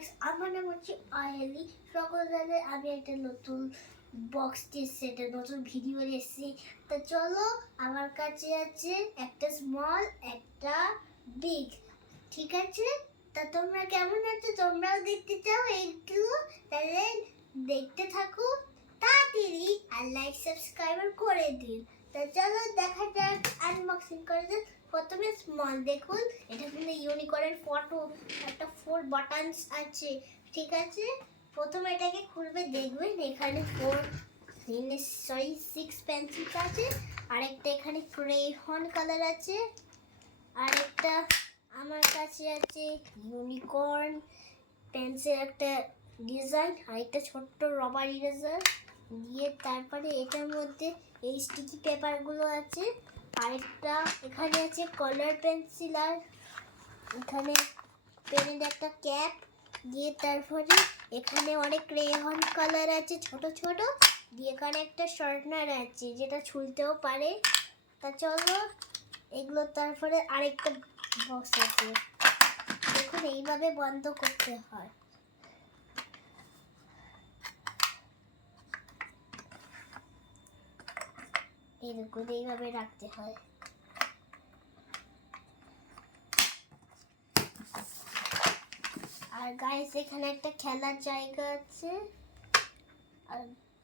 Blogs আমার নাম হচ্ছে আয়ালি সকলে আমি একটা নতুন বক্স দিয়েছি, একটা নতুন ভিডিও এসেছি তা চলো, আমার কাছে আছে একটা স্মল একটা বিগ ঠিক আছে? তা তোমরা কেমন আছো? তোমরাও দেখতে চাও এইগুলো তাহলে দেখতে থাকো, তাড়াতাড়ি, আর লাইক সাবস্ক্রাইবার করে দিন তা চলো দেখা যাক আনবক্সিং করে দিন প্রথমে স্মল দেখুন। এটা কিন্তু ইউনিকর্নের ফটো একটা ফোর বাটনস আছে, ঠিক আছে? প্রথমে এটাকে খুলবে, দেখবেন এখানে ফোর সরি সিক্স পেন্সিল আছে। আরেকটা এখানে ক্রেহন কালার আছে। আরেকটা আমার কাছে আছে ইউনিকর্ন পেন্সিল একটা ডিজাইন আরেকটা ছোট্ট রবার ইরেজার দিয়ে তারপরে এটার মধ্যে এই স্টিকি পেপারগুলো আছে। আরেকটা এখানে আছে কালার পেন্সিল আর এখানে পেনের একটা ক্যাপ দিয়ে তারপরে এখানে অনেক রেহন কালার আছে ছোট ছোট। দিয়ে এখানে একটা শার্টনার আছে যেটা ছুলতেও পারে। তা চলো, এগুলো তারপরে আরেকটা বক্স আছে। দেখুন, এইভাবে বন্ধ করতে হয়। এই দেখুন এইভাবে রাখতে হয়। আর গাইস এখানে একটা খেলার জায়গা আছে। আর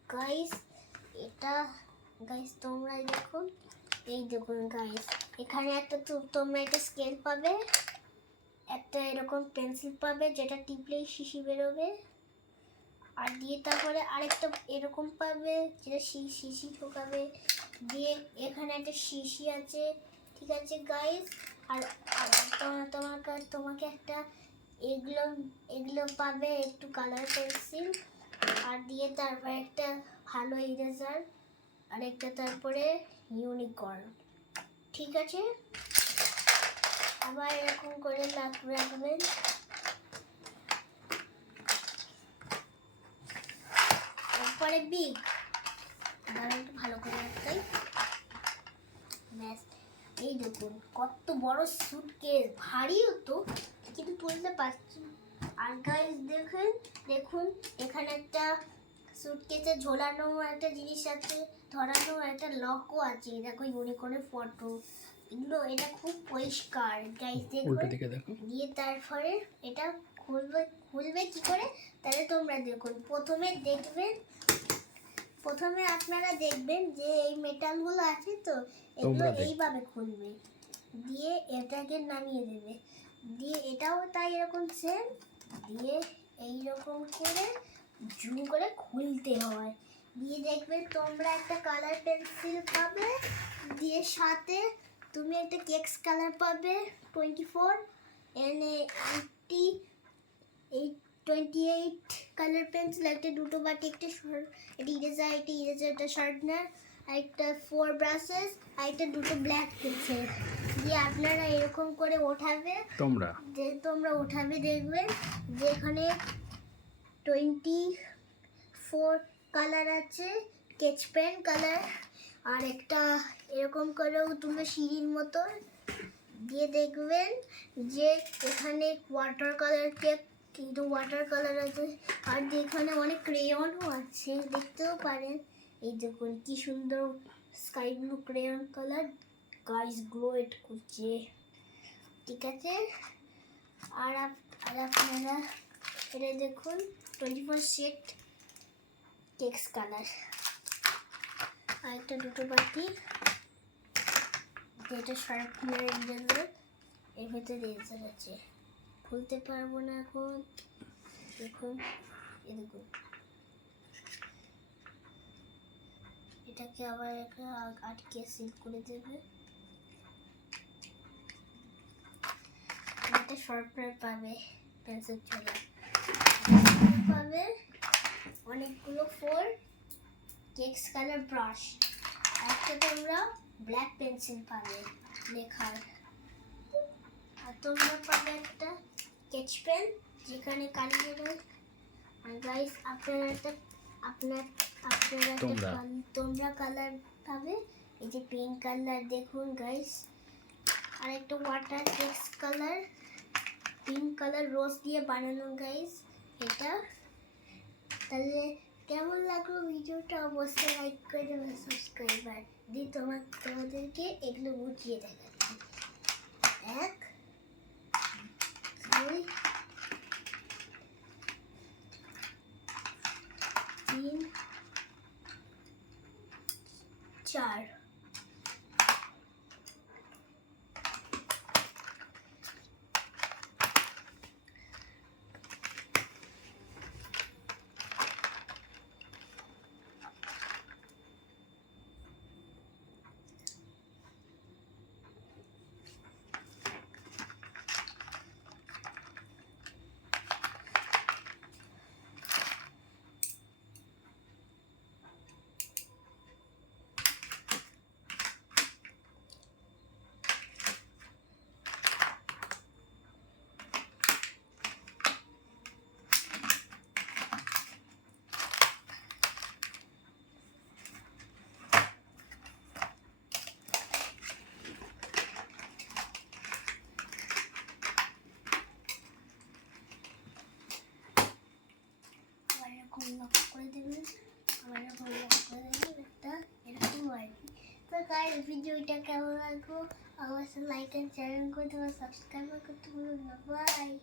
গাইস এটা গাইস তোমরা দেখুন এই দেখুন গাইস এখানে একটা তোমরা একটা স্কেল পাবে। একটা এরকম পেন্সিল পাবে, যেটা টিপলেই শিশি বেরোবে। আর দিয়ে তারপরে আরেকটা এরকম পাবে, যেটা শিশি ঢোকাবে দিয়ে এখানে একটা শিশি আছে, ঠিক আছে গাইস আর তোমার তোমার তোমাকে একটা এগুলো এগুলো পাবে, একটু কালার পেন্সিল আর দিয়ে তারপরে একটা ভালো ইরেজার আর একটা তারপরে ইউনিকর্ন ঠিক আছে? আবার এরকম করে লাগ রাখবেন। তারপরে বিগ দাঁড়ান একটু ভালো করে রাখতাই ব্যাস এই দেখুন কত বড় সুটকেস ভারীও তো কিন্তু তুলতে পারছি। আর গাইস দেখুন দেখুন এখানে একটা সুটকেসে ঝোলানো একটা জিনিস আছে ধরানো একটা লকও আছে দেখো ইউনিকর্নের ফটো এগুলো এটা খুব পরিষ্কার। গাইস দেখুন দিয়ে তারপরে এটা খুলবে খুলবে কি করে? তাহলে তোমরা দেখুন প্রথমে দেখবেন প্রথমে আপনারা দেখবেন যে এই মেটালগুলো আছে তো এগুলো এইভাবে খুলবে। দিয়ে এটাকে নামিয়ে দেবে। দিয়ে এটাও তাই এরকম সেম দিয়ে এইরকম করে জুম করে খুলতে হয়। দিয়ে দেখবে তোমরা একটা কালার পেন্সিল পাবে। দিয়ে সাথে তুমি একটা কেক্স কালার পাবে টোয়েন্টি ফোর এনে আন্টি 28 কালার পেন্সিল একটা দুটো বাটি একটা এটা ইরেজার এটা ইরেজার একটা শার্পনার একটা ফোর ব্রাশেস আর একটা দুটো ব্ল্যাক পেন্সিল দিয়ে আপনারা এরকম করে ওঠাবে। তোমরা? যে তোমরা ওঠাবে দেখবেন যে এখানে টোয়েন্টি ফোর কালার আছে স্কেচ পেন কালার আর একটা এরকম করেও তোমরা সিঁড়ির মতন দিয়ে দেখবেন যে এখানে ওয়াটার কালার কেক কিন্তু ওয়াটার কালার আছে। আর এখানে অনেক ক্রেয়নও আছে, দেখতেও পারেন। এই দেখুন, কি সুন্দর sky blue crayon colour guys glow it করছে। ঠিক আছে? আর আর আপনারা এটা দেখুন twenty four set cakes colour আর একটা দুটো বাটি। যেটা শার্পনার জন্য এর ভেতরে রেজার আছে খুলতে পারব না এখন। দেখুন এ দেখুন। এটাকে আবার একটা আটকে সিল করে দেবে। একটা শার্পনার পাবে পেন্সিল ছোলা পাবে অনেকগুলো ফোর কেক্স কালার ব্রাশ একটা তোমরা ব্ল্যাক পেন্সিল পাবে লেখার। আর তোমরা পাবে একটা স্কেচ পেন যেখানে কালি দেবেন আর গাইস আপনারা একটা আপনার আপনারা তোমরা। তোমরা কালার পাবে। এই যে পিঙ্ক কালার দেখুন গাইস আর একটা water six colour pink colour rose দিয়ে বানানো গাইস এটা। তাহলে কেমন লাগল ভিডিওটা অবশ্যই লাইক করে দেবেন সাবস্ক্রাইবার দিয়ে তোমার তোমাদেরকে এগুলো বুঝিয়ে দেখাচ্ছি। এক। দুই তিন চার tengok video dan kawan aku. Awas like dan share aku. Terus subscribe aku. Terus bye.